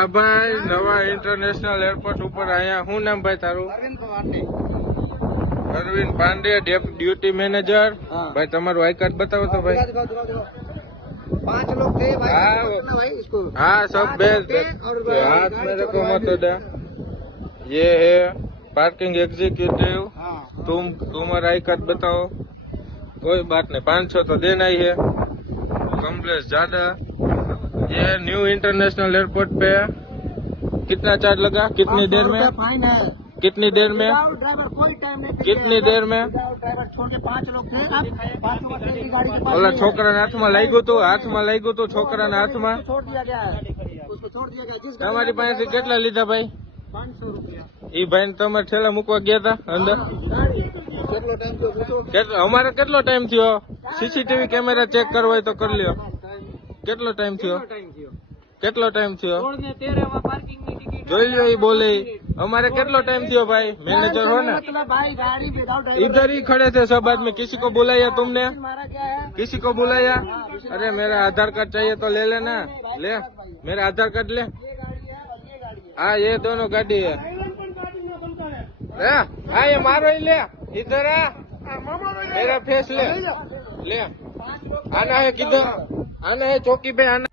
હા ભાઈ, નવા ઇન્ટરનેશનલ એરપોર્ટ ઉપર અહીંયા શું નામ ભાઈ તારું? Arvind Pandey, duty manager. भाई તમારું आई कार्ड बताओ तो भाई। 5 लोग थे भाई। हाँ सब बेच हाथ मेरे को मत दे। ये है पार्किंग एग्जीक्यूटिव। तुम्हारा आई कार्ड बताओ। कोई बात नहीं, 500 तो देना ही है, कम्प्लेक्स ज्यादा। ये न्यू इंटरनेशनल एयरपोर्ट पे कितना चार्ज लगा? कितनी देर में? फाइन है। कितनी देर में? ड्राइवर कोई टाइम नहीं। कितनी देर में? ड्राइवर छोड़ के 5 लोग थे। 5 लोग गाड़ी के पास ओला छोकरा हाथ में लगी गયું, हाथ में लगी गયું छोकरा हाथ में छोड़ दिया गया है। उसको छोड़ दिया गया। जिस તમારી પાસેથી કેટલા લીધા ભાઈ? 500 रुपया। ઈ ભાઈ તમે ઠેલા મૂકવા ગયા હતા અંદર? કેટલો ટાઈમ થયો પૂછો? અમારે કેટલો ટાઈમ થયો? સીસીટીવી કેમેરા ચેક કરવો હોય તો કરી લ્યો। કેટલો ટાઈમ થયો? કેટલો ટાઈમ થયો? જોઈ લ્યો, ઈ બોલે हमारे कितना टाइम थियो भाई? मैनेजर हो ना, भाई गाड़ी विदाउट इधर ही खड़े थे सब आदमी। किसी को बुलाया तुमने? किसी को बुलाया? अरे मेरा आधार कार्ड चाहिए तो ले लेना। ले मेरा आधार कार्ड ले। हाँ ये दोनों गाड़ी है। हाँ ये मारो ही ले, इधर आ, मेरा फेस ले। ले आना है किधर? आना है चौकी पे आना।